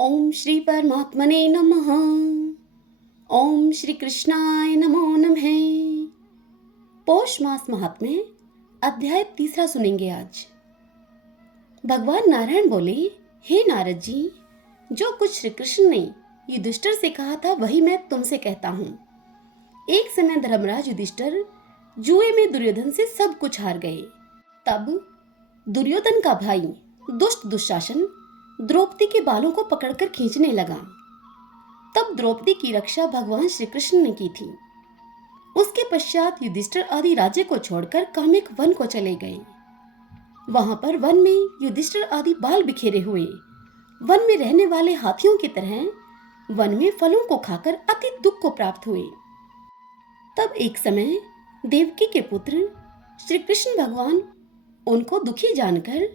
ओम श्री परमात्मने नमः। ओम श्री कृष्णाय नमो नमः। पौष मास महात्म्य अध्याय 3 सुनेंगे आज। भगवान नारायण बोले, हे नारद जी, जो कुछ श्री कृष्ण ने युधिष्ठिर से कहा था वही मैं तुमसे कहता हूँ। एक समय धर्मराज युधिष्ठिर जुए में दुर्योधन से सब कुछ हार गए। तब दुर्योधन का भाई दुष्ट दुशासन द्रौपदी के बालों को पकड़कर खींचने लगा। तब द्रौपदी की रक्षा भगवान श्री कृष्ण ने की थी। उसके पश्चात युधिष्ठिर आदि राज्य को छोड़कर काम्यक वन को चले गए। वहां पर वन में युधिष्ठिर आदि बाल बिखेरे हुए वन में रहने वाले हाथियों की तरह वन में फलों को खाकर अति दुख को प्राप्त हुए। तब एक समय देवकी के पुत्र श्री कृष्ण भगवान उनको दुखी जानकर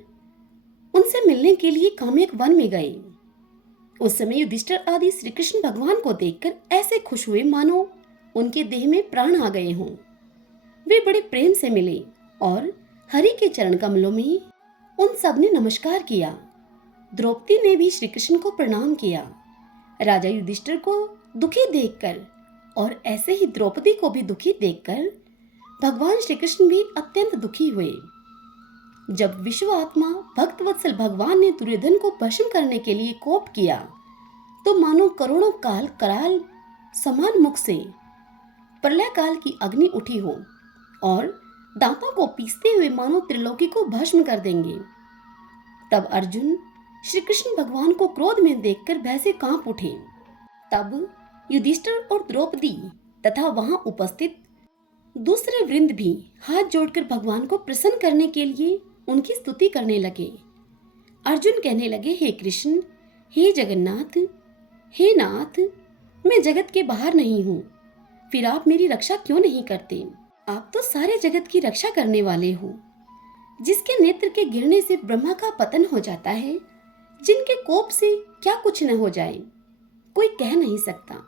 उनसे मिलने के लिए काम्यक वन में गए। उस समय युधिष्ठिर आदि श्री कृष्ण भगवान को देखकर ऐसे खुश हुए मानो उनके देह में प्राण आ गए हों। वे बड़े प्रेम से मिले और हरि के चरण कमलों में उन सब ने नमस्कार किया। द्रौपदी ने भी श्री कृष्ण को प्रणाम किया। राजा युधिष्ठिर को दुखी देखकर और ऐसे ही द्रौपदी को भी दुखी देखकर भगवान श्री कृष्ण भी अत्यंत दुखी हुए। जब विश्व आत्मा भक्तवत्सल भगवान ने दुर्योधन को भस्म करने के लिए कोप किया तो मानो करोड़ों काल कराल समान मुख से प्रलय काल की अग्नि उठी हो और दांतों को पीसते हुए मानो त्रिलोकी को भस्म कर देंगे। तब अर्जुन श्री कृष्ण भगवान को क्रोध में देखकर भय से कांप उठे। तब युधिष्ठिर और द्रौपदी तथा वहां उपस्थित दूसरे वृंद भी हाथ जोड़कर भगवान को प्रसन्न करने के लिए उनकी स्तुति करने लगे। अर्जुन कहने लगे, हे कृष्ण, हे जगन्नाथ, हे नाथ, मैं जगत के बाहर नहीं हूँ, फिर आप मेरी रक्षा क्यों नहीं करते? आप तो सारे जगत की रक्षा करने वाले हो। जिसके नेत्र के गिरने से ब्रह्मा का पतन हो जाता है, जिनके कोप से क्या कुछ न हो जाए, कोई कह नहीं सकता।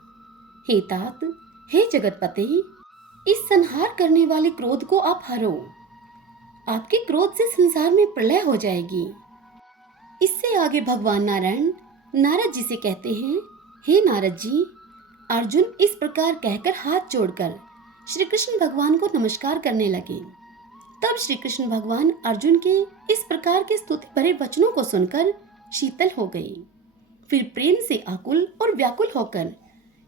हे तात, हे जगतपते, इस संहार करने वाले क्रोध को आप हरो। आपके क्रोध से संसार में प्रलय हो जाएगी। इससे आगे भगवान नारायण नारद जी से कहते हैं, हे नारद जी, अर्जुन इस प्रकार कहकर हाथ जोड़कर श्री कृष्ण भगवान को नमस्कार करने लगे। तब श्री कृष्ण भगवान अर्जुन के इस प्रकार के स्तुति भरे वचनों को सुनकर शीतल हो गए। फिर प्रेम से आकुल और व्याकुल होकर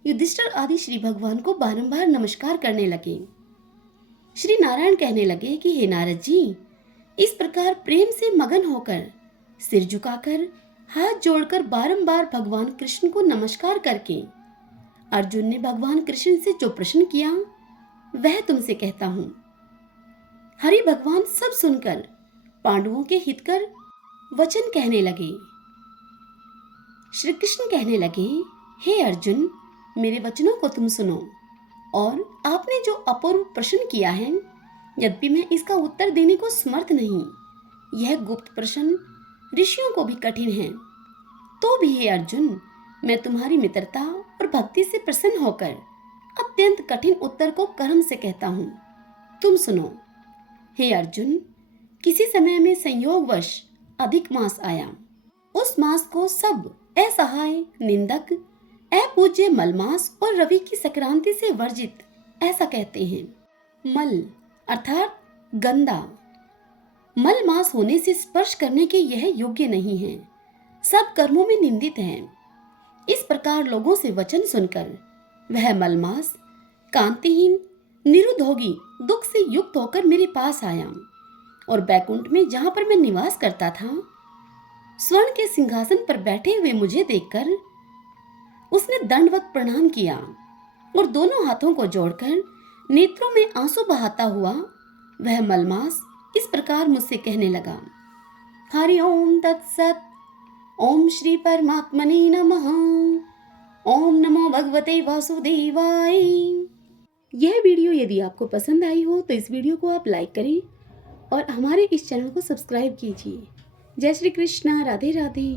युधिष्ठिर आदि श्री भगवान को बारंबार नमस्कार करने लगे। श्री नारायण कहने लगे कि हे नारद जी, इस प्रकार प्रेम से मगन होकर सिर झुकाकर हाथ जोड़कर बारंबार भगवान कृष्ण को नमस्कार करके अर्जुन ने भगवान कृष्ण से जो प्रश्न किया वह तुमसे कहता हूं। हरि भगवान सब सुनकर पांडवों के हितकर वचन कहने लगे। श्री कृष्ण कहने लगे, हे अर्जुन, मेरे वचनों को तुम सुनो और आपने जो अपूर्व प्रश्न किया है, यद्यपि मैं इसका उत्तर देने को समर्थ नहीं, यह गुप्त प्रश्न ऋषियों को भी कठिन है, तो भी हे अर्जुन, मैं तुम्हारी मित्रता और भक्ति से प्रसन्न होकर अत्यंत कठिन उत्तर को कर्म से कहता हूँ। तुम सुनो। हे अर्जुन, किसी समय में संयोगवश अधिक मास आया। उस मास को सब असहाय, निंदक, अपूज्य मलमास और रवि की संक्रांति से वर्जित ऐसा कहते हैं। मल अर्थात गंदा, मल मास होने से स्पर्श करने के यह योग्य नहीं है, सब कर्मों में निंदित है। इस प्रकार लोगों से वचन सुनकर वह मलमास कांतिहीन निरुद्योगी दुख से युक्त होकर मेरे पास आया और बैकुंठ में जहां पर मैं निवास करता था, स्वर्ण के सिंहासन पर बैठे हुए मुझे देखकर उसने दंडवत प्रणाम किया और दोनों हाथों को जोड़कर नेत्रों में आंसू बहाता हुआ वह मलमास इस प्रकार मुझसे कहने लगा, हरि ओम तत्सत। ओम श्री परमात्मने नमः। ओम नमो भगवते वासुदेवाय। यह वीडियो यदि आपको पसंद आई हो तो इस वीडियो को आप लाइक करें और हमारे इस चैनल को सब्सक्राइब कीजिए। जय श्री कृष्णा। राधे राधे।